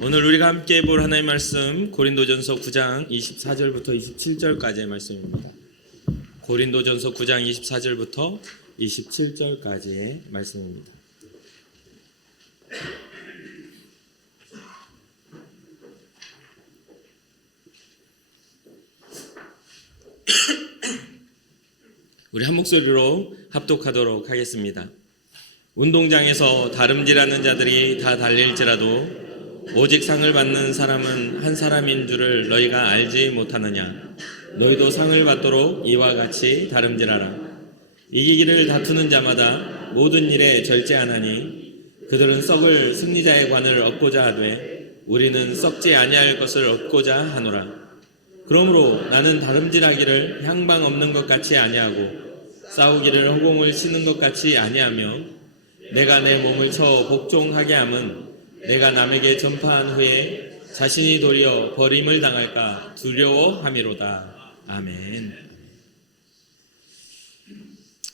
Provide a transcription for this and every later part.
오늘 우리가 함께 볼 하나님의 말씀 고린도전서 9장 24절부터 27절까지의 말씀입니다. 고린도전서 9장 24절부터 27절까지의 말씀입니다. 우리 한 목소리로 합독하도록 하겠습니다. 운동장에서 다름질하는 자들이 다 달릴지라도 오직 상을 받는 사람은 한 사람인 줄을 너희가 알지 못하느냐. 너희도 상을 받도록 이와 같이 다름질하라. 이기기를 다투는 자마다 모든 일에 절제하나니 그들은 썩을 승리자의 관을 얻고자 하되 우리는 썩지 아니할 것을 얻고자 하노라. 그러므로 나는 다름질하기를 향방 없는 것 같이 아니하고 싸우기를 허공을 치는 것 같이 아니하며 내가 내 몸을 쳐 복종하게 함은 내가 남에게 전파한 후에 자신이 도리어 버림을 당할까 두려워함이로다. 아멘.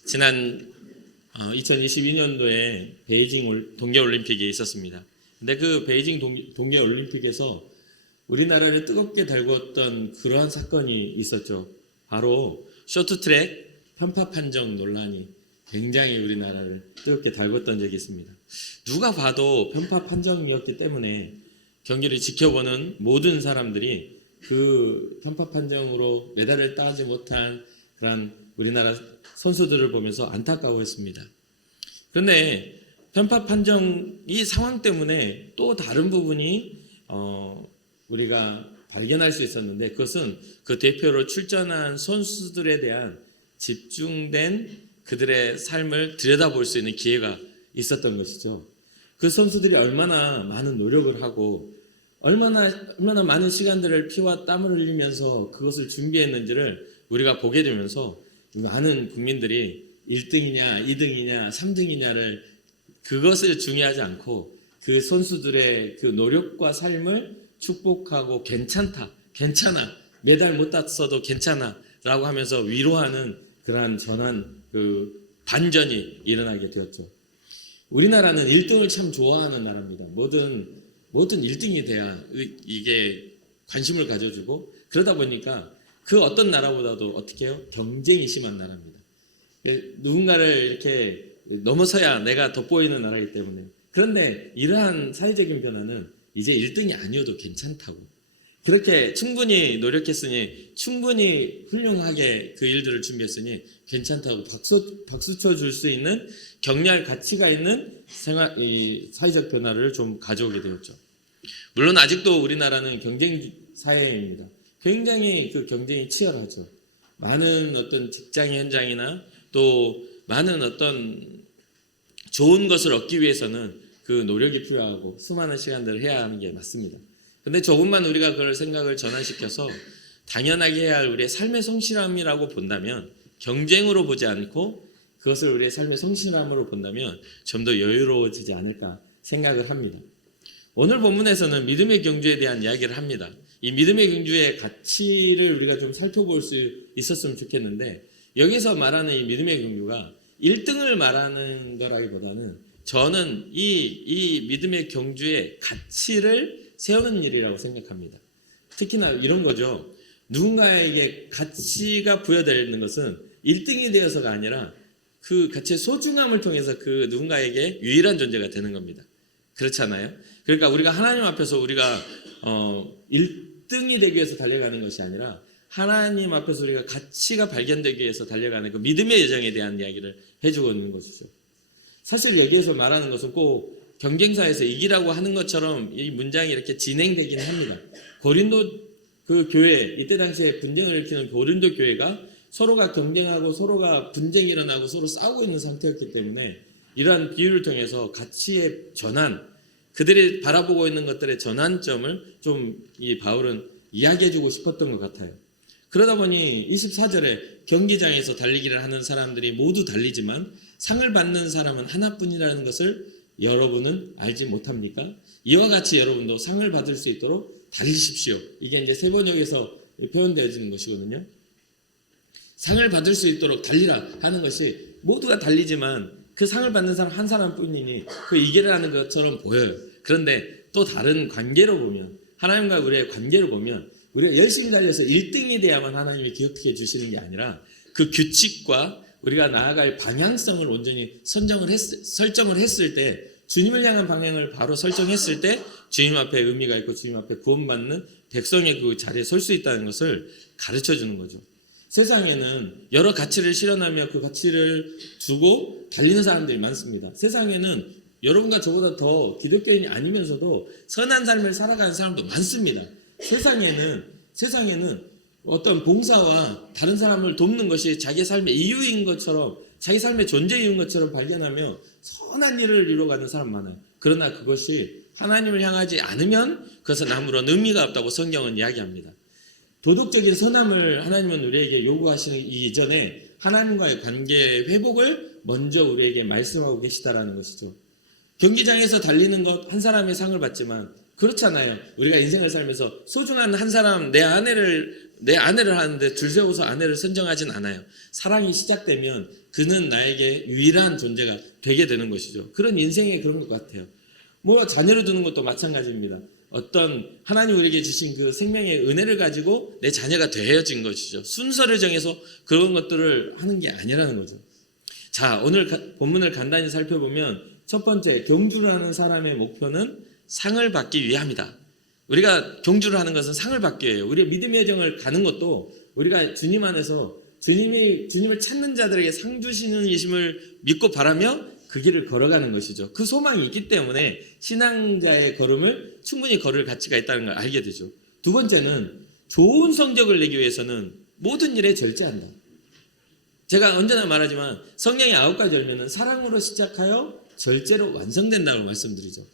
지난 2022년도에 베이징 동계올림픽이 있었습니다. 근데 그 베이징 동계올림픽에서 우리나라를 뜨겁게 달궜던 그러한 사건이 있었죠. 바로 쇼트트랙 편파 판정 논란이 굉장히 우리나라를 뜨겁게 달궜던 적이 있습니다. 누가 봐도 편파 판정이었기 때문에 경기를 지켜보는 모든 사람들이 그 편파 판정으로 메달을 따지 못한 그런 우리나라 선수들을 보면서 안타까워했습니다. 그런데 편파 판정 이 상황 때문에 또 다른 부분이 우리가 발견할 수 있었는데 그것은 그 대표로 출전한 선수들에 대한 집중된 그들의 삶을 들여다볼 수 있는 기회가 있었던 것이죠. 그 선수들이 얼마나 많은 노력을 하고 얼마나 많은 시간들을 피와 땀을 흘리면서 그것을 준비했는지를 우리가 보게 되면서 많은 국민들이 1등이냐 2등이냐 3등이냐를 그것을 중요하지 않고 그 선수들의 그 노력과 삶을 축복하고 괜찮아 메달 못 땄어도 괜찮아 라고 하면서 위로하는 그러한 전환 그 반전이 일어나게 되었죠. 우리나라는 1등을 참 좋아하는 나라입니다. 뭐든 1등이 돼야 이게 관심을 가져주고 그러다 보니까 그 어떤 나라보다도 어떻게 해요? 경쟁이 심한 나라입니다. 누군가를 이렇게 넘어서야 내가 돋보이는 나라이기 때문에. 그런데 이러한 사회적인 변화는 이제 1등이 아니어도 괜찮다고. 그렇게 충분히 노력했으니 충분히 훌륭하게 그 일들을 준비했으니 괜찮다고 박수 쳐줄 수 있는 격려할 가치가 있는 사회적 변화를 좀 가져오게 되었죠. 물론 아직도 우리나라는 경쟁 사회입니다. 굉장히 그 경쟁이 치열하죠. 많은 어떤 직장 현장이나 또 많은 어떤 좋은 것을 얻기 위해서는 그 노력이 필요하고 수많은 시간들을 해야 하는 게 맞습니다. 근데 조금만 우리가 그걸 생각을 전환시켜서 당연하게 해야 할 우리의 삶의 성실함이라고 본다면 경쟁으로 보지 않고 그것을 우리의 삶의 성실함으로 본다면 좀 더 여유로워지지 않을까 생각을 합니다. 오늘 본문에서는 믿음의 경주에 대한 이야기를 합니다. 이 믿음의 경주의 가치를 우리가 좀 살펴볼 수 있었으면 좋겠는데 여기서 말하는 이 믿음의 경주가 1등을 말하는 거라기보다는 저는 이 믿음의 경주의 가치를 세우는 일이라고 생각합니다. 특히나 이런 거죠. 누군가에게 가치가 부여되는 것은 1등이 되어서가 아니라 그 가치의 소중함을 통해서 그 누군가에게 유일한 존재가 되는 겁니다. 그렇잖아요. 그러니까 우리가 하나님 앞에서 우리가 1등이 되기 위해서 달려가는 것이 아니라 하나님 앞에서 우리가 가치가 발견되기 위해서 달려가는 그 믿음의 여정에 대한 이야기를 해주고 있는 것이죠. 사실 여기에서 말하는 것은 꼭 경쟁사에서 이기라고 하는 것처럼 이 문장이 이렇게 진행되기는 합니다. 고린도 그 교회, 이때 당시에 분쟁을 일으키는 고린도 교회가 서로가 경쟁하고 서로가 분쟁이 일어나고 서로 싸우고 있는 상태였기 때문에 이러한 비유를 통해서 가치의 전환, 그들이 바라보고 있는 것들의 전환점을 좀 이 바울은 이야기해주고 싶었던 것 같아요. 그러다 보니 24절에 경기장에서 달리기를 하는 사람들이 모두 달리지만 상을 받는 사람은 하나뿐이라는 것을 여러분은 알지 못합니까? 이와 같이 여러분도 상을 받을 수 있도록 달리십시오. 이게 이제 세 번역에서 표현되어지는 것이거든요. 상을 받을 수 있도록 달리라 하는 것이 모두가 달리지만 그 상을 받는 사람 한 사람뿐이니 그 이기라는 것처럼 보여요. 그런데 또 다른 관계로 보면, 하나님과 우리의 관계로 보면 우리가 열심히 달려서 1등이 돼야만 하나님이 기억해 주시는 게 아니라 그 규칙과 우리가 나아갈 방향성을 온전히 설정을 했을 때, 주님을 향한 방향을 바로 설정했을 때 주님 앞에 의미가 있고 주님 앞에 구원받는 백성의 그 자리에 설 수 있다는 것을 가르쳐 주는 거죠. 세상에는 여러 가치를 실현하며 그 가치를 두고 달리는 사람들이 많습니다. 세상에는 여러분과 저보다 더 기독교인이 아니면서도 선한 삶을 살아가는 사람도 많습니다. 세상에는 어떤 봉사와 다른 사람을 돕는 것이 자기 삶의 이유인 것처럼, 자기 삶의 존재 이유인 것처럼 발견하며 선한 일을 이루어가는 사람 많아요. 그러나 그것이 하나님을 향하지 않으면 그것은 아무런 의미가 없다고 성경은 이야기합니다. 도덕적인 선함을 하나님은 우리에게 요구하시는 이전에 하나님과의 관계 회복을 먼저 우리에게 말씀하고 계시다라는 것이죠. 경기장에서 달리는 것 한 사람의 상을 받지만 그렇잖아요. 우리가 인생을 살면서 소중한 한 사람, 내 아내를 하는데 줄 세워서 아내를 선정하진 않아요. 사랑이 시작되면 그는 나에게 유일한 존재가 되게 되는 것이죠. 그런 인생에 그런 것 같아요. 뭐 자녀를 두는 것도 마찬가지입니다. 어떤 하나님 우리에게 주신 그 생명의 은혜를 가지고 내 자녀가 되어진 것이죠. 순서를 정해서 그런 것들을 하는 게 아니라는 거죠. 자, 오늘 본문을 간단히 살펴보면 첫 번째, 경주를 하는 사람의 목표는 상을 받기 위함이다. 우리가 경주를 하는 것은 상을 받기 위해요. 우리의 믿음의 여정을 가는 것도 우리가 주님 안에서 주님을 찾는 자들에게 상 주시는 이심을 믿고 바라며 그 길을 걸어가는 것이죠. 그 소망이 있기 때문에 신앙자의 걸음을 충분히 걸을 가치가 있다는 걸 알게 되죠. 두 번째는 좋은 성적을 내기 위해서는 모든 일에 절제한다. 제가 언제나 말하지만 성령의 9가지 열매는 사랑으로 시작하여 절제로 완성된다고 말씀드리죠.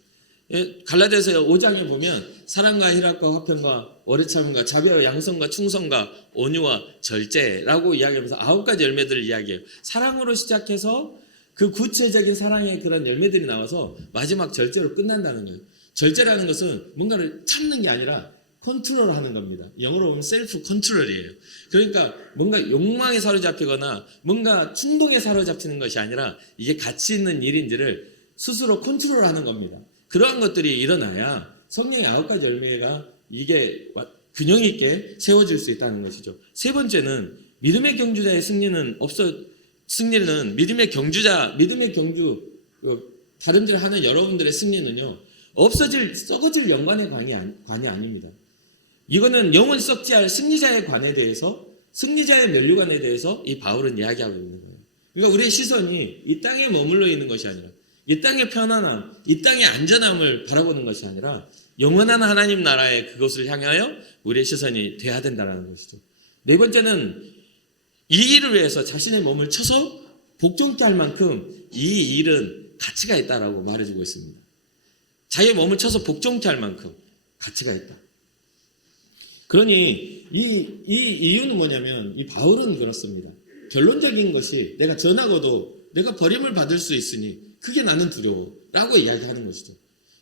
갈라디아서 5장에 보면 사랑과 희락과 화평과 오래 참음과 자비와 양성과 충성과 온유와 절제라고 이야기하면서 9가지 열매들을 이야기해요. 사랑으로 시작해서 그 구체적인 사랑의 그런 열매들이 나와서 마지막 절제로 끝난다는 거예요. 절제라는 것은 뭔가를 참는 게 아니라 컨트롤하는 겁니다. 영어로 보면 셀프 컨트롤이에요. 그러니까 뭔가 욕망에 사로잡히거나 뭔가 충동에 사로잡히는 것이 아니라 이게 가치 있는 일인지를 스스로 컨트롤하는 겁니다. 그러한 것들이 일어나야 성령의 9가지 열매가 이게 균형 있게 세워질 수 있다는 것이죠. 세 번째는 믿음의 경주자의 승리는 믿음의 경주 다름질하는 여러분들의 승리는요, 썩어질 영광의 관이 아닙니다. 이거는 영원히 썩지 않을 승리자의 관에 대해서, 승리자의 면류관에 대해서 이 바울은 이야기하고 있는 거예요. 그러니까 우리의 시선이 이 땅에 머물러 있는 것이 아니라, 이 땅의 편안함, 이 땅의 안전함을 바라보는 것이 아니라 영원한 하나님 나라의 그것을 향하여 우리의 시선이 돼야 된다는 것이죠. 네 번째는 이 일을 위해서 자신의 몸을 쳐서 복종케 할 만큼 이 일은 가치가 있다라고 말해주고 있습니다. 자기의 몸을 쳐서 복종케 할 만큼 가치가 있다. 그러니 이 이유는 뭐냐면 이 바울은 그렇습니다. 결론적인 것이 내가 전하고도 내가 버림을 받을 수 있으니 그게 나는 두려워라고 이야기하는 것이죠.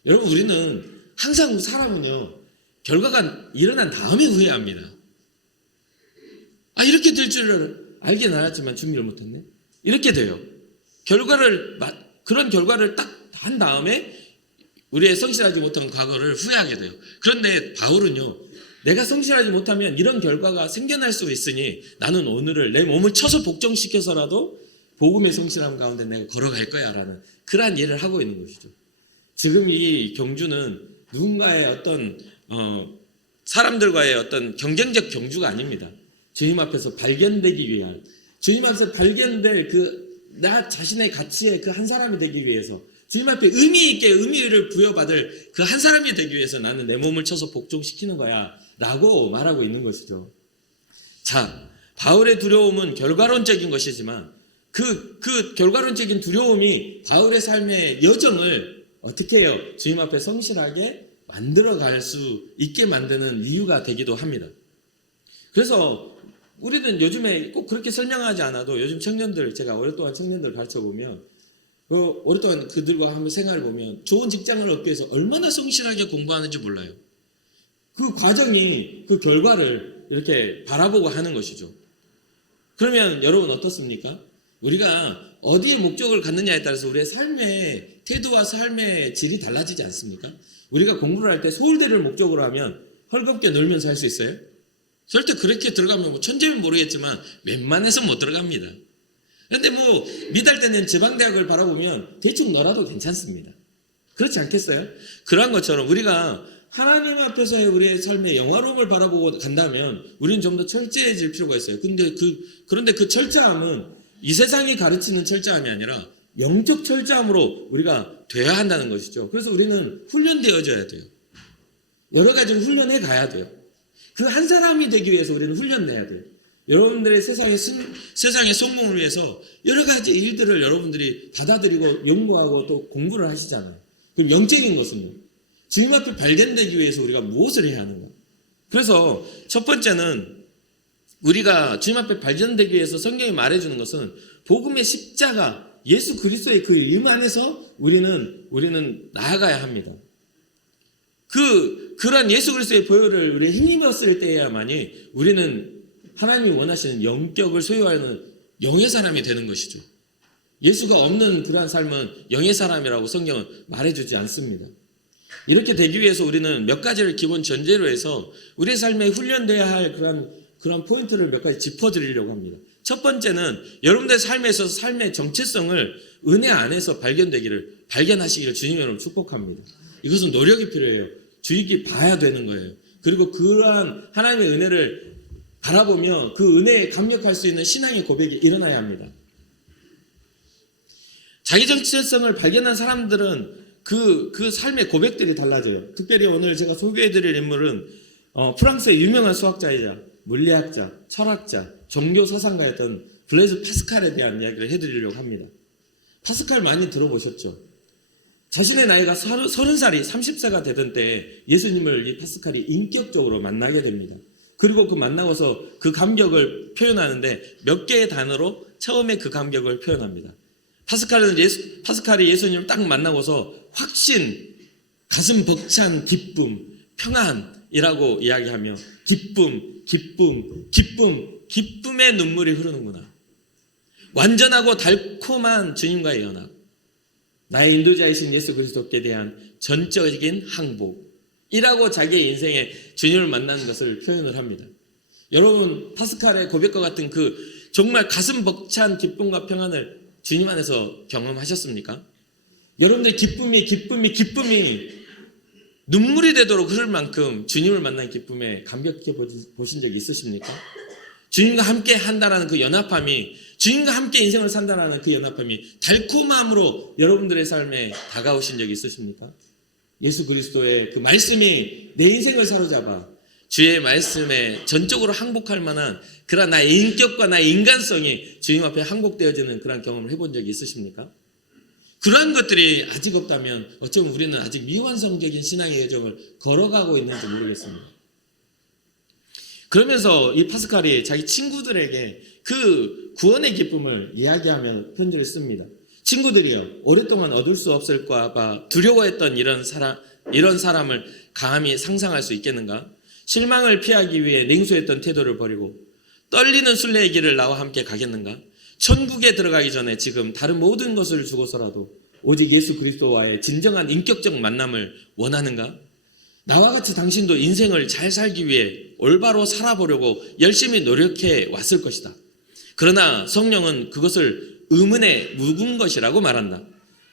여러분, 우리는 항상 사람은요, 결과가 일어난 다음에 후회합니다. 이렇게 될 줄을 알긴 알았지만 준비를 못했네. 이렇게 돼요. 그런 결과를 딱 한 다음에 우리의 성실하지 못한 과거를 후회하게 돼요. 그런데 바울은요, 내가 성실하지 못하면 이런 결과가 생겨날 수 있으니 나는 오늘을 내 몸을 쳐서 복종시켜서라도 복음의 성실함 가운데 내가 걸어갈 거야 라는 그러한 일을 하고 있는 것이죠. 지금 이 경주는 누군가의 어떤 사람들과의 어떤 경쟁적 경주가 아닙니다. 주님 앞에서 발견되기 위한, 주님 앞에서 발견될 나 자신의 가치의 그 한 사람이 되기 위해서, 주님 앞에 의미 있게 의미를 부여받을 그 한 사람이 되기 위해서 나는 내 몸을 쳐서 복종시키는 거야 라고 말하고 있는 것이죠. 자, 바울의 두려움은 결과론적인 것이지만 그 결과론적인 두려움이 바울의 삶의 여정을 어떻게 해요? 주님 앞에 성실하게 만들어갈 수 있게 만드는 이유가 되기도 합니다. 그래서 우리는 요즘에 꼭 그렇게 설명하지 않아도 요즘 청년들, 제가 오랫동안 청년들 가르쳐보면 오랫동안 그들과 한번 생활을 보면 좋은 직장을 얻기 위해서 얼마나 성실하게 공부하는지 몰라요. 그 과정이 그 결과를 이렇게 바라보고 하는 것이죠. 그러면 여러분 어떻습니까? 우리가 어디에 목적을 갖느냐에 따라서 우리의 삶의 태도와 삶의 질이 달라지지 않습니까? 우리가 공부를 할 때 서울대를 목적으로 하면 헐겁게 놀면서 할 수 있어요? 절대 그렇게 들어가면 뭐 천재면 모르겠지만 웬만해서 못 들어갑니다. 그런데 뭐 미달되는 지방대학을 바라보면 대충 놀아도 괜찮습니다. 그렇지 않겠어요? 그러한 것처럼 우리가 하나님 앞에서의 우리의 삶의 영화로움을 바라보고 간다면 우리는 좀 더 철저해질 필요가 있어요. 그런데 그 철저함은 이 세상이 가르치는 철저함이 아니라 영적 철저함으로 우리가 돼야 한다는 것이죠. 그래서 우리는 훈련되어져야 돼요. 여러 가지 훈련해 가야 돼요. 그 한 사람이 되기 위해서 우리는 훈련해야 돼요. 여러분들의 세상의 성공을 위해서 여러 가지 일들을 여러분들이 받아들이고 연구하고 또 공부를 하시잖아요. 그럼 영적인 것은요? 주님 앞에 발견되기 위해서 우리가 무엇을 해야 하는가? 그래서 첫 번째는 우리가 주님 앞에 발견되기 위해서 성경이 말해주는 것은 복음의 십자가, 예수 그리스도의 그 임 안에서 우리는 나아가야 합니다. 그런 예수 그리스도의 보혈을 우리 힘입었을 때에야만이 우리는 하나님이 원하시는 영격을 소유하는 영의 사람이 되는 것이죠. 예수가 없는 그러한 삶은 영의 사람이라고 성경은 말해주지 않습니다. 이렇게 되기 위해서 우리는 몇 가지를 기본 전제로 해서 우리의 삶에 훈련돼야 할 그런 포인트를 몇 가지 짚어드리려고 합니다. 첫 번째는 여러분들의 삶에 있어서 삶의 정체성을 은혜 안에서 발견하시기를 주님 여러분 축복합니다. 이것은 노력이 필요해요. 주익이 봐야 되는 거예요. 그리고 그러한 하나님의 은혜를 바라보며 그 은혜에 감격할 수 있는 신앙의 고백이 일어나야 합니다. 자기 정체성을 발견한 사람들은 그 삶의 고백들이 달라져요. 특별히 오늘 제가 소개해드릴 인물은 프랑스의 유명한 수학자이자 물리학자, 철학자, 종교 사상가였던 블레이즈 파스칼에 대한 이야기를 해드리려고 합니다. 파스칼 많이 들어보셨죠? 자신의 나이가 30살이 30세가 되던 때 예수님을 이 파스칼이 인격적으로 만나게 됩니다. 그리고 그 만나고서 그 감격을 표현하는데 몇 개의 단어로 처음에 그 감격을 표현합니다. 파스칼이 예수님을 딱 만나고서 확신, 가슴 벅찬 기쁨, 평안이라고 이야기하며 기쁨의 눈물이 흐르는구나. 완전하고 달콤한 주님과의 연합, 나의 인도자이신 예수 그리스도께 대한 전적인 항복이라고 자기의 인생에 주님을 만나는 것을 표현을 합니다. 여러분 파스칼의 고백과 같은 그 정말 가슴 벅찬 기쁨과 평안을 주님 안에서 경험하셨습니까? 여러분들 기쁨이 눈물이 되도록 흐를 만큼 주님을 만난 기쁨에 감격해 보신 적이 있으십니까? 주님과 함께 한다라는 그 연합함이, 주님과 함께 인생을 산다라는 그 연합함이 달콤함으로 여러분들의 삶에 다가오신 적이 있으십니까? 예수 그리스도의 그 말씀이 내 인생을 사로잡아 주의 말씀에 전적으로 항복할 만한 그런 나의 인격과 나의 인간성이 주님 앞에 항복되어지는 그런 경험을 해본 적이 있으십니까? 그러한 것들이 아직 없다면 어쩌면 우리는 아직 미완성적인 신앙의 여정을 걸어가고 있는지 모르겠습니다. 그러면서 이 파스칼이 자기 친구들에게 그 구원의 기쁨을 이야기하며 편지를 씁니다. 친구들이여, 오랫동안 얻을 수 없을까 봐 두려워했던 이런 사람을 감히 상상할 수 있겠는가? 실망을 피하기 위해 냉소했던 태도를 버리고 떨리는 순례의 길을 나와 함께 가겠는가? 천국에 들어가기 전에 지금 다른 모든 것을 주고서라도 오직 예수 그리스도와의 진정한 인격적 만남을 원하는가? 나와 같이 당신도 인생을 잘 살기 위해 올바로 살아보려고 열심히 노력해 왔을 것이다. 그러나 성령은 그것을 의문에 묵은 것이라고 말한다.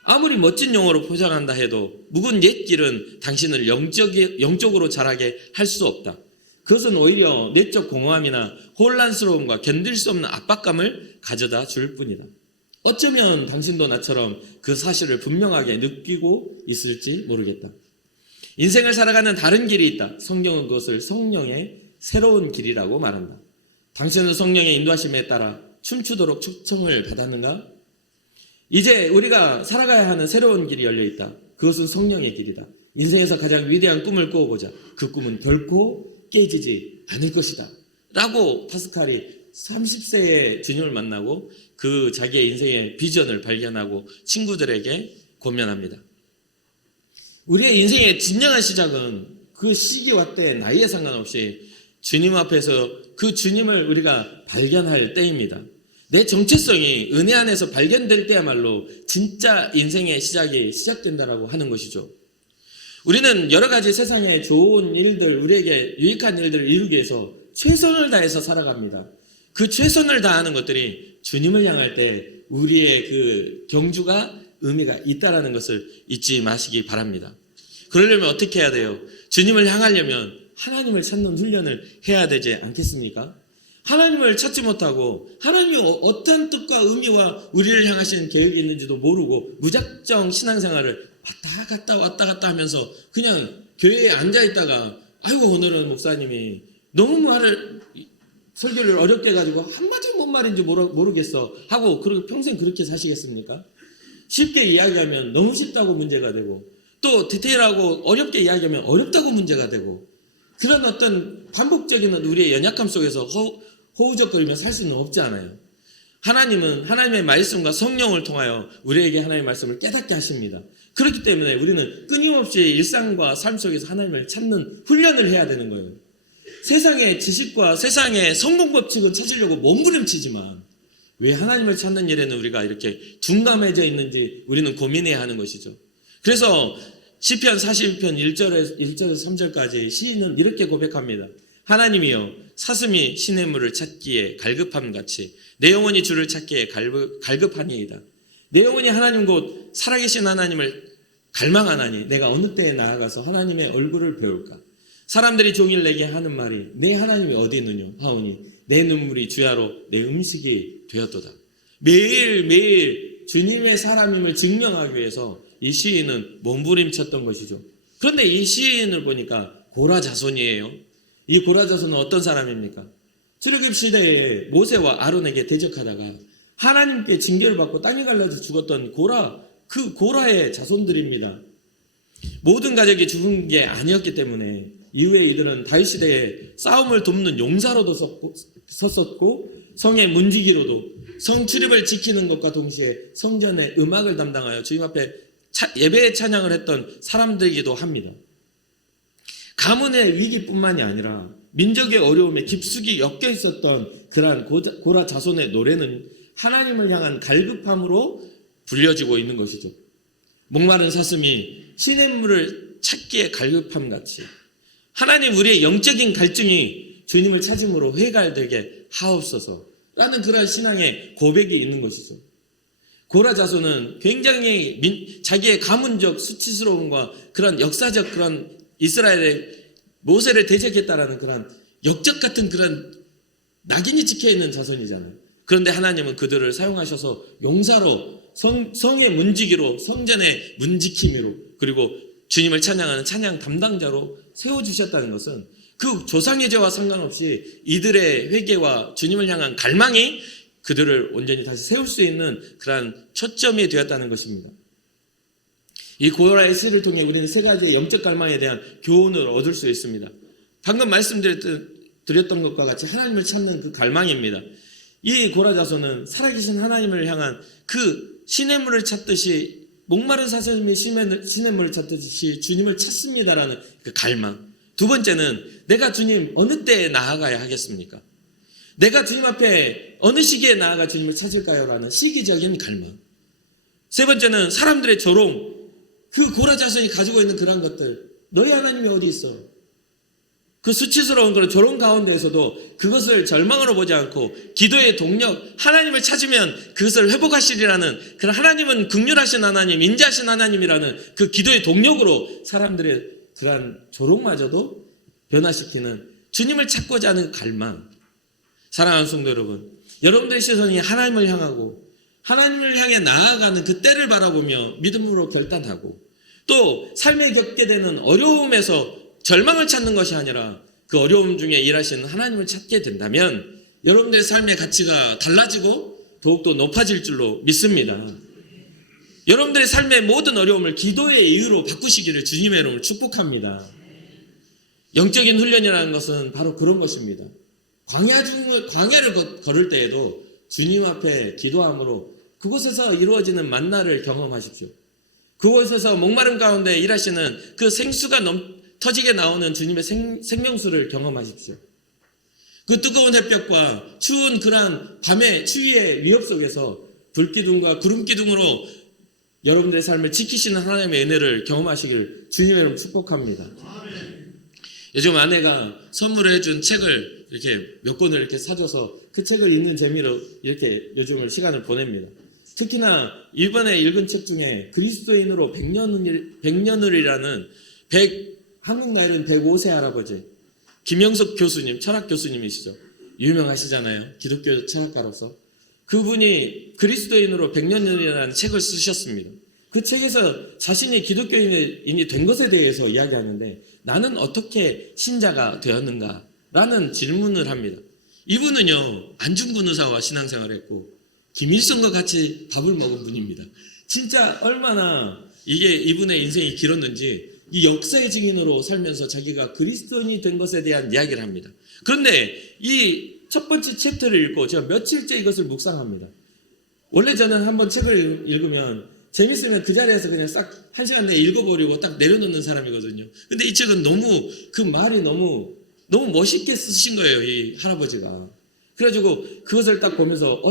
아무리 멋진 용어로 포장한다 해도 묵은 옛길은 당신을 영적으로 자라게 할 수 없다. 그것은 오히려 내적 공허함이나 혼란스러움과 견딜 수 없는 압박감을 가져다 줄 뿐이다. 어쩌면 당신도 나처럼 그 사실을 분명하게 느끼고 있을지 모르겠다. 인생을 살아가는 다른 길이 있다. 성경은 그것을 성령의 새로운 길이라고 말한다. 당신은 성령의 인도하심에 따라 춤추도록 초청을 받았는가? 이제 우리가 살아가야 하는 새로운 길이 열려있다. 그것은 성령의 길이다. 인생에서 가장 위대한 꿈을 꾸어보자. 그 꿈은 결코 깨지지 않을 것이다. 라고 파스칼이 30세에 주님을 만나고 그 자기의 인생의 비전을 발견하고 친구들에게 권면합니다. 우리의 인생의 진정한 시작은 그 시기와 때, 나이에 상관없이 주님 앞에서 그 주님을 우리가 발견할 때입니다. 내 정체성이 은혜 안에서 발견될 때야말로 진짜 인생의 시작이 시작된다라고 하는 것이죠. 우리는 여러 가지 세상에 좋은 일들, 우리에게 유익한 일들을 이루기 위해서 최선을 다해서 살아갑니다. 그 최선을 다하는 것들이 주님을 향할 때 우리의 그 경주가 의미가 있다라는 것을 잊지 마시기 바랍니다. 그러려면 어떻게 해야 돼요? 주님을 향하려면 하나님을 찾는 훈련을 해야 되지 않겠습니까? 하나님을 찾지 못하고 하나님이 어떤 뜻과 의미와 우리를 향하신 계획이 있는지도 모르고 무작정 신앙생활을 왔다 갔다 하면서 그냥 교회에 앉아있다가 아이고 오늘은 목사님이 너무 설교를 어렵게 해가지고 한마디 뭔 말인지 모르겠어 하고 그리고 평생 그렇게 사시겠습니까? 쉽게 이야기하면 너무 쉽다고 문제가 되고 또 디테일하고 어렵게 이야기하면 어렵다고 문제가 되고 그런 어떤 반복적인 우리의 연약함 속에서 호우적거리며 살 수는 없지 않아요. 하나님은 하나님의 말씀과 성령을 통하여 우리에게 하나님의 말씀을 깨닫게 하십니다. 그렇기 때문에 우리는 끊임없이 일상과 삶 속에서 하나님을 찾는 훈련을 해야 되는 거예요. 세상의 지식과 세상의 성공 법칙은 찾으려고 몸부림치지만 왜 하나님을 찾는 일에는 우리가 이렇게 둔감해져 있는지 우리는 고민해야 하는 것이죠. 그래서 시편 42편 1절에서 3절까지 시인은 이렇게 고백합니다. 하나님이여 사슴이 시냇물을 찾기에 갈급함같이 내 영혼이 주를 찾기에 갈급하니이다. 내 영혼이 하나님 곧 살아계신 하나님을 갈망하나니 내가 어느 때에 나아가서 하나님의 얼굴을 배울까. 사람들이 종일 내게 하는 말이 내 하나님이 어디 있느냐 하오니 내 눈물이 주야로 내 음식이 되었도다. 매일매일 주님의 사람임을 증명하기 위해서 이 시인은 몸부림쳤던 것이죠. 그런데 이 시인을 보니까 고라 자손이에요. 이 고라 자손은 어떤 사람입니까? 출애굽 시대에 모세와 아론에게 대적하다가 하나님께 징계를 받고 땅이 갈라져 죽었던 그 고라의 자손들입니다. 모든 가족이 죽은 게 아니었기 때문에 이후에 이들은 다윗 시대에 싸움을 돕는 용사로도 섰었고 성의 문지기로도 성 출입을 지키는 것과 동시에 성전의 음악을 담당하여 주님 앞에 예배의 찬양을 했던 사람들이기도 합니다. 가문의 위기뿐만이 아니라 민족의 어려움에 깊숙이 엮여 있었던 그러한 고라 자손의 노래는 하나님을 향한 갈급함으로 불려지고 있는 것이죠. 목마른 사슴이 시냇물을 찾기에 갈급함같이 하나님 우리의 영적인 갈증이 주님을 찾음으로 회갈되게 하옵소서라는 그런 신앙의 고백이 있는 것이죠. 고라 자손은 굉장히 자기의 가문적 수치스러움과 그런 역사적 그런 이스라엘의 모세를 대적했다라는 그런 역적 같은 그런 낙인이 찍혀있는 자손이잖아요. 그런데 하나님은 그들을 사용하셔서 용사로 성의 문지기로 성전의 문지킴이로 그리고 주님을 찬양하는 찬양 담당자로 세워주셨다는 것은 그 조상의 죄와 상관없이 이들의 회개와 주님을 향한 갈망이 그들을 온전히 다시 세울 수 있는 그러한 초점이 되었다는 것입니다. 이 고라의 시를 통해 우리는 세 가지의 영적 갈망에 대한 교훈을 얻을 수 있습니다. 방금 말씀드렸던 것과 같이 하나님을 찾는 그 갈망입니다. 이 고라 자손은 살아계신 하나님을 향한 그 시냇물을 찾듯이 목마른 사슴이 시냇물을 찾듯이 주님을 찾습니다라는 그 갈망. 두 번째는 내가 주님 어느 때에 나아가야 하겠습니까? 내가 주님 앞에 어느 시기에 나아가 주님을 찾을까요? 라는 시기적인 갈망. 세 번째는 사람들의 조롱. 그 고라 자손이 가지고 있는 그런 것들. 너희 하나님이 어디 있어? 그 수치스러운 그런 조롱 가운데에서도 그것을 절망으로 보지 않고 기도의 동력, 하나님을 찾으면 그것을 회복하시리라는 그런 하나님은 긍휼하신 하나님, 인자하신 하나님이라는 그 기도의 동력으로 사람들의 그러한 조롱마저도 변화시키는 주님을 찾고자 하는 갈망. 사랑하는 성도 여러분, 여러분들의 시선이 하나님을 향하고 하나님을 향해 나아가는 그 때를 바라보며 믿음으로 결단하고 또 삶에 겪게 되는 어려움에서 절망을 찾는 것이 아니라 그 어려움 중에 일하시는 하나님을 찾게 된다면 여러분들의 삶의 가치가 달라지고 더욱더 높아질 줄로 믿습니다. 여러분들의 삶의 모든 어려움을 기도의 이유로 바꾸시기를 주님의 이름으로 축복합니다. 영적인 훈련이라는 것은 바로 그런 것입니다. 광야를 걸을 때에도 주님 앞에 기도함으로 그곳에서 이루어지는 만나를 경험하십시오. 그곳에서 목마름 가운데 일하시는 그 생수가 터지게 나오는 주님의 생명수를 경험하십시오. 그 뜨거운 햇볕과 추운 그러한 밤의 추위의 위협 속에서 불기둥과 구름기둥으로 여러분들의 삶을 지키시는 하나님의 은혜를 경험하시길 주님의 이름으로 축복합니다. 요즘 아내가 선물을 해준 책을 이렇게 몇 권을 이렇게 사줘서 그 책을 읽는 재미로 이렇게 요즘을 시간을 보냅니다. 특히나 이번에 읽은 책 중에 그리스도인으로 100년을이라는 한국 나이로는 105세 할아버지 김영석 교수님, 철학 교수님이시죠. 유명하시잖아요. 기독교 철학가로서. 그분이 그리스도인으로 100년을이라는 책을 쓰셨습니다. 그 책에서 자신이 기독교인이 된 것에 대해서 이야기하는데 나는 어떻게 신자가 되었는가? 라는 질문을 합니다. 이분은요, 안중근 의사와 신앙생활을 했고 김일성과 같이 밥을 먹은 분입니다. 진짜 얼마나 이분의 인생이 길었는지 이 역사의 증인으로 살면서 자기가 그리스도인이 된 것에 대한 이야기를 합니다. 그런데 이 첫 번째 챕터를 읽고 제가 며칠째 이것을 묵상합니다. 원래 저는 한번 책을 읽으면 재밌으면 그 자리에서 그냥 싹 한 시간 내에 읽어버리고 딱 내려놓는 사람이거든요. 근데 이 책은 그 말이 너무 멋있게 쓰신 거예요, 이 할아버지가. 그래가지고 그것을 딱 보면서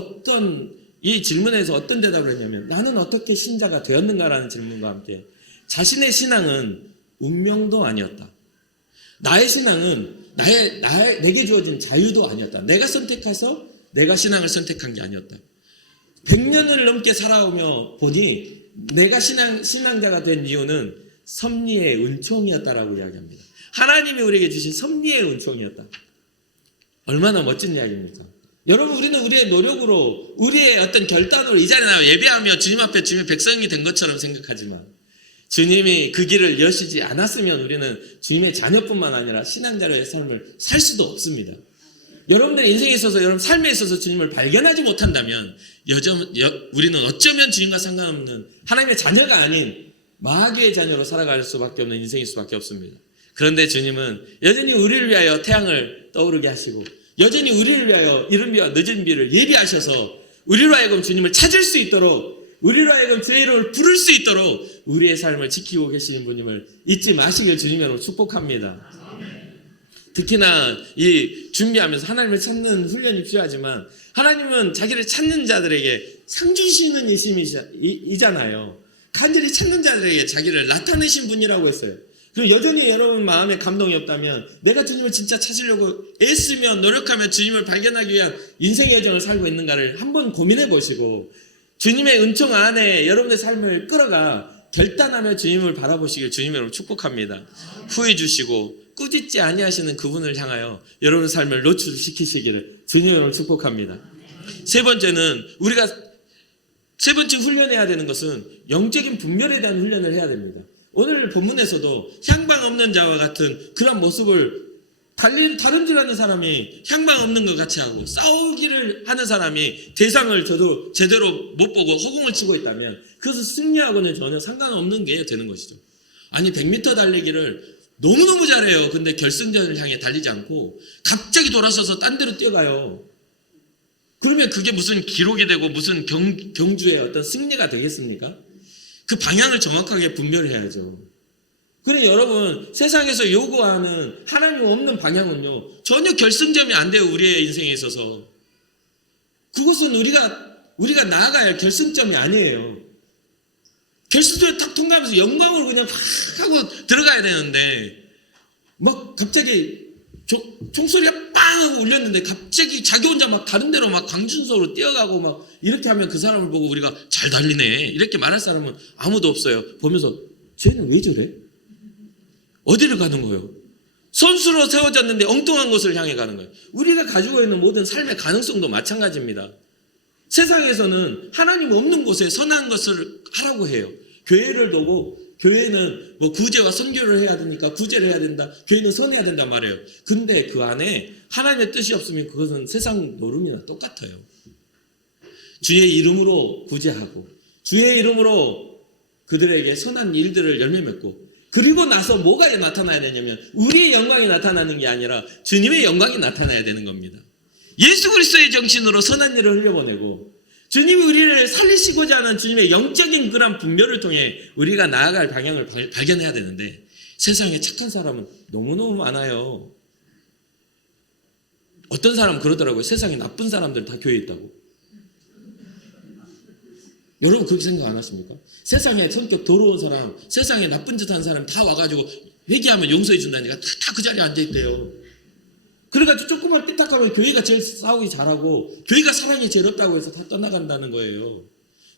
이 질문에서 어떤 대답을 했냐면 나는 어떻게 신자가 되었는가라는 질문과 함께 자신의 신앙은 운명도 아니었다. 나의 신앙은 내게 주어진 자유도 아니었다. 내가 선택해서 내가 신앙을 선택한 게 아니었다. 100년을 넘게 살아오며 보니 내가 신앙자가 된 이유는 섭리의 은총이었다라고 이야기합니다. 하나님이 우리에게 주신 섭리의 은총이었다. 얼마나 멋진 이야기입니까? 여러분, 우리는 우리의 노력으로, 우리의 어떤 결단으로 이 자리에 나와 예배하며 주님 앞에 주님의 백성이 된 것처럼 생각하지만 주님이 그 길을 여시지 않았으면 우리는 주님의 자녀뿐만 아니라 신앙자로의 삶을 살 수도 없습니다. 여러분들의 인생에 있어서, 여러분 삶에 있어서 주님을 발견하지 못한다면 우리는 어쩌면 주님과 상관없는 하나님의 자녀가 아닌 마귀의 자녀로 살아갈 수밖에 없는 인생일 수밖에 없습니다. 그런데 주님은 여전히 우리를 위하여 태양을 떠오르게 하시고 여전히 우리를 위하여 이른 비와 늦은 비를 예비하셔서 우리로 하여금 주님을 찾을 수 있도록 우리로 하여금 주의 이름을 부를 수 있도록 우리의 삶을 지키고 계시는 분임을 잊지 마시길 주님으로 축복합니다. 특히나 이 준비하면서 하나님을 찾는 훈련이 필요하지만 하나님은 자기를 찾는 자들에게 상 주시는 이시잖아요. 간절히 찾는 자들에게 자기를 나타내신 분이라고 했어요. 그리고 여전히 여러분 마음에 감동이 없다면 내가 주님을 진짜 찾으려고 애쓰며 노력하며 주님을 발견하기 위한 인생의 여정을 살고 있는가를 한번 고민해 보시고 주님의 은총 안에 여러분의 삶을 끌어가 결단하며 주님을 바라보시길 주님으로 축복합니다. 후회 주시고 꾸짖지 아니하시는 그분을 향하여 여러분의 삶을 노출시키시기를 주님으로 축복합니다. 세 번째 훈련해야 되는 것은 영적인 분별에 대한 훈련을 해야 됩니다. 오늘 본문에서도 향방 없는 자와 같은 그런 모습을 다름질하는 사람이 향방 없는 것 같이 하고 싸우기를 하는 사람이 대상을 저도 제대로 못 보고 허공을 치고 있다면 그것은 승리하고는 전혀 상관없는 게 되는 것이죠. 아니 100m 달리기를 너무너무 잘해요. 근데 결승전을 향해 달리지 않고 갑자기 돌아서서 딴 데로 뛰어가요. 그러면 그게 무슨 기록이 되고 무슨 경주의 어떤 승리가 되겠습니까? 그 방향을 정확하게 분별해야죠. 그래 여러분 세상에서 요구하는 하나님 없는 방향은요 전혀 결승점이 안 돼요. 우리의 인생에 있어서 그것은 우리가 나아가야 할 결승점이 아니에요. 결승점을 탁 통과하면서 영광으로 그냥 확 하고 들어가야 되는데 막 갑자기 총소리가 빵 하고 울렸는데 갑자기 자기 혼자 막 다른 데로 막 광준소로 뛰어가고 막 이렇게 하면 그 사람을 보고 우리가 잘 달리네 이렇게 말할 사람은 아무도 없어요. 보면서 쟤는 왜 저래? 어디를 가는 거예요? 선수로 세워졌는데 엉뚱한 곳을 향해 가는 거예요. 우리가 가지고 있는 모든 삶의 가능성도 마찬가지입니다. 세상에서는 하나님 없는 곳에 선한 것을 하라고 해요. 교회를 두고 교회는 뭐 구제와 선교를 해야 되니까 구제를 해야 된다. 교회는 선해야 된다 말해요. 근데 그 안에 하나님의 뜻이 없으면 그것은 세상 노름이나 똑같아요. 주의 이름으로 구제하고 주의 이름으로 그들에게 선한 일들을 열매 맺고 그리고 나서 뭐가 나타나야 되냐면 우리의 영광이 나타나는 게 아니라 주님의 영광이 나타나야 되는 겁니다. 예수 그리스도의 정신으로 선한 일을 흘려보내고 주님이 우리를 살리시고자 하는 주님의 영적인 그런 분별을 통해 우리가 나아갈 방향을 발견해야 되는데 세상에 착한 사람은 너무너무 많아요. 어떤 사람은 그러더라고요. 세상에 나쁜 사람들 다 교회에 있다고. 여러분 그렇게 생각 안 하십니까? 세상에 성격 더러운 사람, 세상에 나쁜 짓 한 사람 다 와가지고 회개하면 용서해 준다니까 다 그 자리에 앉아있대요. 그래가지고 조금만 삐딱하면 교회가 제일 싸우기 잘하고 교회가 사랑이 제일 없다고 해서 다 떠나간다는 거예요.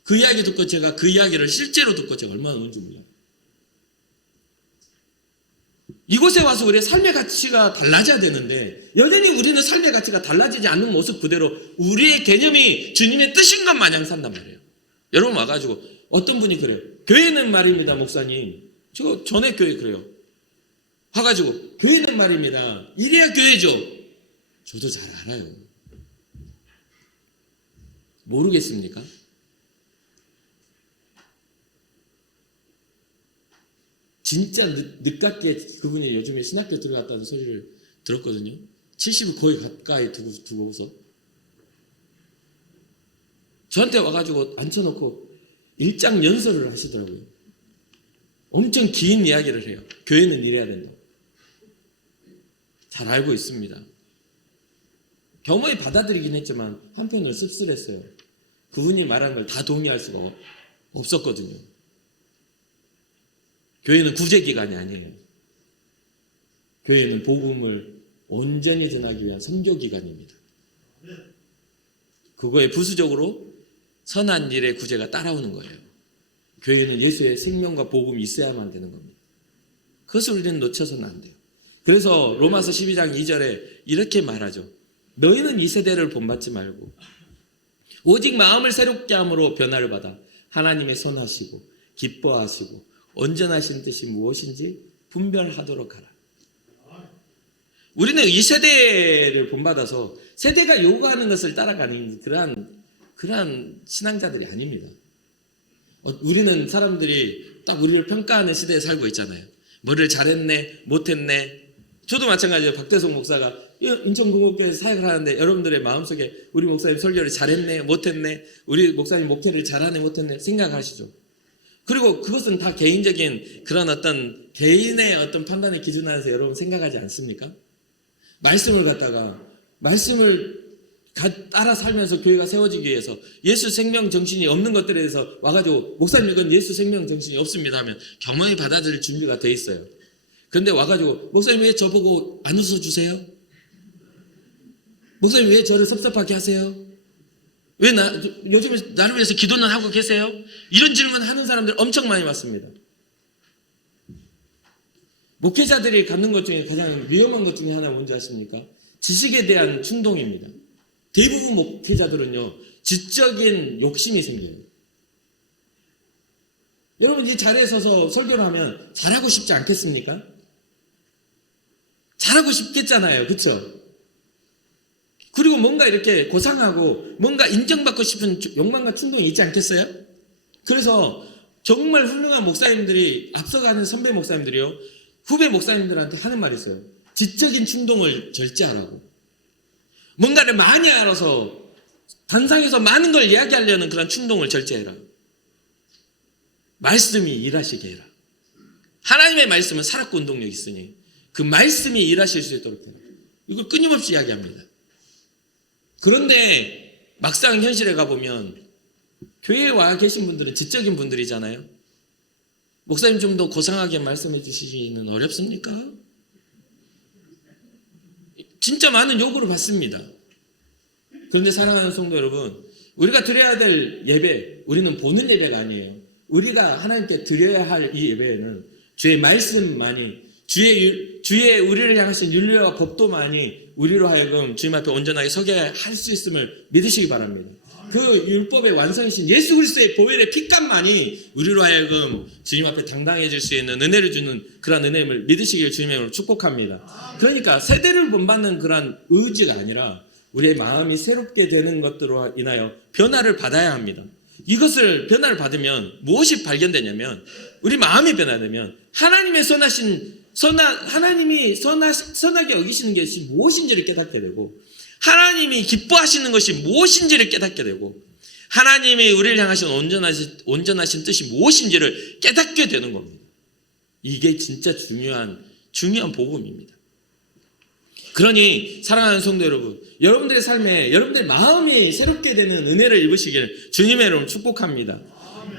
그 이야기 듣고 제가 그 이야기를 실제로 듣고 제가 얼마나 운지 몰라요. 이곳에 와서 우리의 삶의 가치가 달라져야 되는데 여전히 우리는 삶의 가치가 달라지지 않는 모습 그대로 우리의 개념이 주님의 뜻인 것 마냥 산단 말이에요. 여러분 와가지고 어떤 분이 그래요. 교회는 말입니다, 목사님. 저 전에 교회 그래요. 와가지고 교회는 말입니다. 이래야 교회죠. 저도 잘 알아요. 모르겠습니까? 진짜 늦깎게 그분이 요즘에 신학교 들어갔다는 소리를 들었거든요. 70을 거의 가까이 두고서 저한테 와가지고 앉혀놓고 일장 연설을 하시더라고요. 엄청 긴 이야기를 해요. 교회는 이래야 된다. 잘 알고 있습니다. 겸허히 받아들이긴 했지만 한편으로 씁쓸했어요. 그분이 말한 걸 다 동의할 수가 없었거든요. 교회는 구제기관이 아니에요. 교회는 복음을 온전히 전하기 위한 선교기관입니다. 그거에 부수적으로 선한 일의 구제가 따라오는 거예요. 교회는 예수의 생명과 복음이 있어야만 되는 겁니다. 그것을 우리는 놓쳐서는 안 돼요. 그래서 로마서 12장 2절에 이렇게 말하죠. 너희는 이 세대를 본받지 말고 오직 마음을 새롭게 함으로 변화를 받아 하나님의 선하시고 기뻐하시고 온전하신 뜻이 무엇인지 분별하도록 하라. 우리는 이 세대를 본받아서 세대가 요구하는 것을 따라가는 그러한 신앙자들이 아닙니다. 우리는 사람들이 딱 우리를 평가하는 시대에 살고 있잖아요. 뭐를 잘했네, 못했네. 저도 마찬가지예요. 박대성 목사가 인천공업교회에서 사역을 하는데 여러분들의 마음속에 우리 목사님 설교를 잘했네, 못했네, 우리 목사님 목회를 잘하네, 못했네 생각하시죠. 그리고 그것은 다 개인적인 그런 어떤 개인의 어떤 판단의 기준 안에서 여러분 생각하지 않습니까? 말씀을 따라 살면서 교회가 세워지기 위해서 예수 생명 정신이 없는 것들에 대해서 와가지고 목사님 이건 예수 생명 정신이 없습니다 하면 겸허히 받아들일 준비가 돼 있어요. 그런데 와가지고 목사님 왜 저보고 안 웃어주세요? 목사님 왜 저를 섭섭하게 하세요? 왜 요즘에 나를 위해서 기도는 하고 계세요? 이런 질문 하는 사람들 엄청 많이 봤습니다. 목회자들이 갖는 것 중에 가장 위험한 것 중에 하나가 뭔지 아십니까? 지식에 대한 충동입니다. 대부분 목회자들은요, 지적인 욕심이 생겨요. 여러분 이 자리에 서서 설교를 하면 잘하고 싶지 않겠습니까? 잘하고 싶겠잖아요. 그렇죠? 그리고 뭔가 이렇게 고상하고 뭔가 인정받고 싶은 욕망과 충동이 있지 않겠어요? 그래서 정말 훌륭한 목사님들이 앞서가는 선배 목사님들이요, 후배 목사님들한테 하는 말이 있어요. 지적인 충동을 절제하라고. 뭔가를 많이 알아서 단상에서 많은 걸 이야기하려는 그런 충동을 절제해라. 말씀이 일하시게 해라. 하나님의 말씀은 살았고 운동력이 있으니 그 말씀이 일하실 수 있도록 해라. 이걸 끊임없이 이야기합니다. 그런데 막상 현실에 가보면 교회에 와 계신 분들은 지적인 분들이잖아요. 목사님 좀 더 고상하게 말씀해 주시기는 어렵습니까? 진짜 많은 요구를 받습니다. 그런데 사랑하는 성도 여러분, 우리가 드려야 될 예배, 우리는 보는 예배가 아니에요. 우리가 하나님께 드려야 할 이 예배에는 주의 말씀만이, 주의 우리를 향하신 윤리와 법도만이 우리로 하여금 주님 앞에 온전하게 서게 할 수 있음을 믿으시기 바랍니다. 그 율법의 완성이신 예수 그리스도의 보혈의 피값만이 우리로 하여금 주님 앞에 당당해질 수 있는 은혜를 주는 그런 은혜를 믿으시길 주님의 이름으로 축복합니다. 그러니까 세대를 본받는 그런 의지가 아니라 우리의 마음이 새롭게 되는 것들로 인하여 변화를 받아야 합니다. 이것을 변화를 받으면 무엇이 발견되냐면 우리 마음이 변화되면 하나님이 선하게 여기시는 것이 무엇인지를 깨닫게 되고 하나님이 기뻐하시는 것이 무엇인지를 깨닫게 되고 하나님이 우리를 향하신 온전하신 뜻이 무엇인지를 깨닫게 되는 겁니다. 이게 진짜 중요한 복음입니다. 그러니 사랑하는 성도 여러분, 여러분들의 삶에 여러분들의 마음이 새롭게 되는 은혜를 입으시길 주님의 이름으로 축복합니다.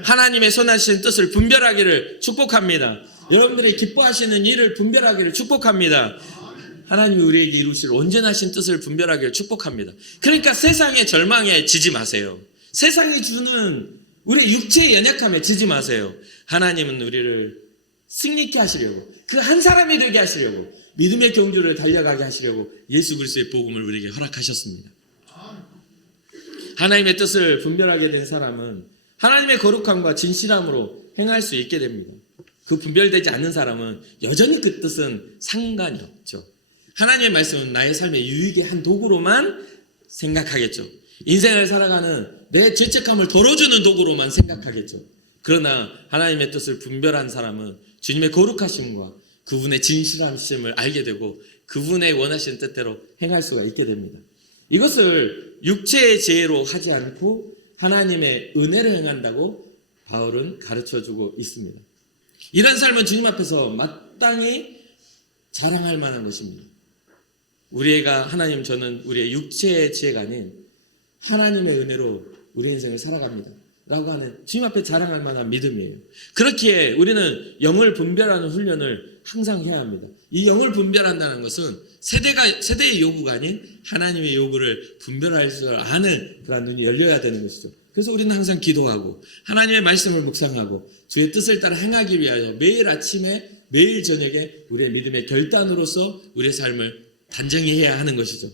하나님의 선하신 뜻을 분별하기를 축복합니다. 여러분들이 기뻐하시는 일을 분별하기를 축복합니다. 하나님이 우리에게 이루실 온전하신 뜻을 분별하기를 축복합니다. 그러니까 세상의 절망에 지지 마세요. 세상이 주는 우리 육체의 연약함에 지지 마세요. 하나님은 우리를 승리케 하시려고, 그 한 사람이 되게 하시려고, 믿음의 경주를 달려가게 하시려고 예수 그리스도의 복음을 우리에게 허락하셨습니다. 하나님의 뜻을 분별하게 된 사람은 하나님의 거룩함과 진실함으로 행할 수 있게 됩니다. 그 분별되지 않는 사람은 여전히 그 뜻은 상관이 없죠. 하나님의 말씀은 나의 삶의 유익의 한 도구로만 생각하겠죠. 인생을 살아가는 내 죄책감을 덜어주는 도구로만 생각하겠죠. 그러나 하나님의 뜻을 분별한 사람은 주님의 거룩하심과 그분의 진실하심을 알게 되고 그분의 원하시는 뜻대로 행할 수가 있게 됩니다. 이것을 육체의 지혜로 하지 않고 하나님의 은혜로 행한다고 바울은 가르쳐주고 있습니다. 이런 삶은 주님 앞에서 마땅히 자랑할 만한 것입니다. 우리가 하나님, 저는 우리의 육체의 지혜가 아닌 하나님의 은혜로 우리의 인생을 살아갑니다 라고 하는 주님 앞에 자랑할 만한 믿음이에요. 그렇기에 우리는 영을 분별하는 훈련을 항상 해야 합니다. 이 영을 분별한다는 것은 세대의 요구가 아닌 하나님의 요구를 분별할 줄 아는 그런 눈이 열려야 되는 것이죠. 그래서 우리는 항상 기도하고 하나님의 말씀을 묵상하고 주의 뜻을 따라 행하기 위하여 매일 아침에 매일 저녁에 우리의 믿음의 결단으로서 우리의 삶을 단정히 해야 하는 것이죠.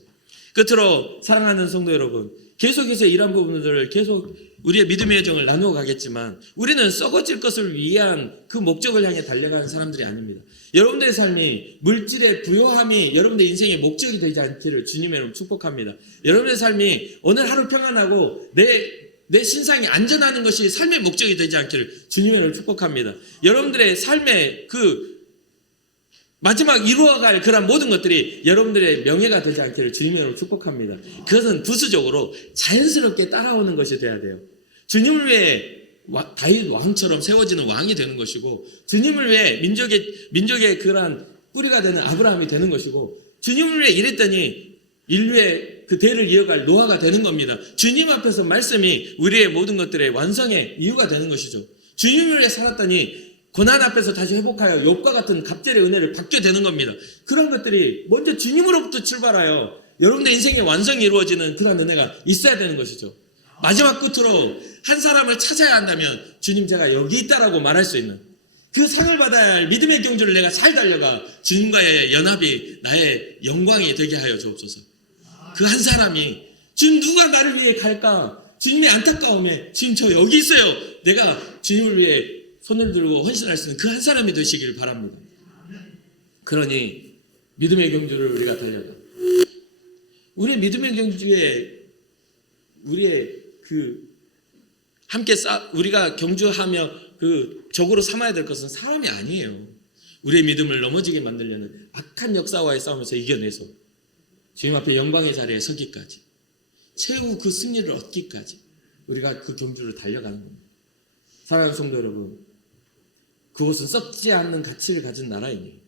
끝으로 사랑하는 성도 여러분, 계속해서 이런 부분들을 계속 우리의 믿음의 여정을 나누어 가겠지만 우리는 썩어질 것을 위한 그 목적을 향해 달려가는 사람들이 아닙니다. 여러분들의 삶이 물질의 부요함이 여러분들의 인생의 목적이 되지 않기를 주님의 이름으로 축복합니다. 여러분의 삶이 오늘 하루 평안하고 내 신상이 안전하는 것이 삶의 목적이 되지 않기를 주님의 이름으로 축복합니다. 여러분들의 삶의 그 마지막 이루어갈 그런 모든 것들이 여러분들의 명예가 되지 않기를 주님의 이름으로 축복합니다. 그것은 부수적으로 자연스럽게 따라오는 것이 돼야 돼요. 주님을 위해 다윗 왕처럼 세워지는 왕이 되는 것이고, 주님을 위해 민족의 그러한 뿌리가 되는 아브라함이 되는 것이고, 주님을 위해 일했더니 인류의 그 대를 이어갈 노아가 되는 겁니다. 주님 앞에서 말씀이 우리의 모든 것들의 완성의 이유가 되는 것이죠. 주님을 위해 살았더니 고난 앞에서 다시 회복하여 욥과 같은 갑절의 은혜를 받게 되는 겁니다. 그런 것들이 먼저 주님으로부터 출발하여 여러분의 인생의 완성이 이루어지는 그런 은혜가 있어야 되는 것이죠. 마지막 끝으로 한 사람을 찾아야 한다면 주님, 제가 여기 있다라고 말할 수 있는 그 상을 받아야 할 믿음의 경주를 내가 잘 달려가 주님과의 연합이 나의 영광이 되게 하여 주옵소서. 그 한 사람이 주님, 누가 나를 위해 갈까? 주님의 안타까움에 주님, 저 여기 있어요. 내가 주님을 위해 손을 들고 헌신할 수 있는 그 한 사람이 되시기를 바랍니다. 그러니 믿음의 경주를 우리가 달려가. 우리의 믿음의 경주에 우리의 우리가 경주하며 그 적으로 삼아야 될 것은 사람이 아니에요. 우리의 믿음을 넘어지게 만들려는 악한 역사와의 싸움에서 이겨내서 주님 앞에 영광의 자리에 서기까지, 최후 그 승리를 얻기까지 우리가 그 경주를 달려가는 겁니다. 사랑하는 성도 여러분, 그곳은 썩지 않는 가치를 가진 나라이니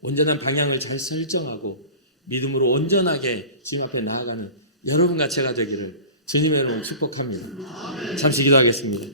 온전한 방향을 잘 설정하고 믿음으로 온전하게 주님 앞에 나아가는 여러분과 제가 되기를 주님의 이름으로 축복합니다. 잠시 기도하겠습니다.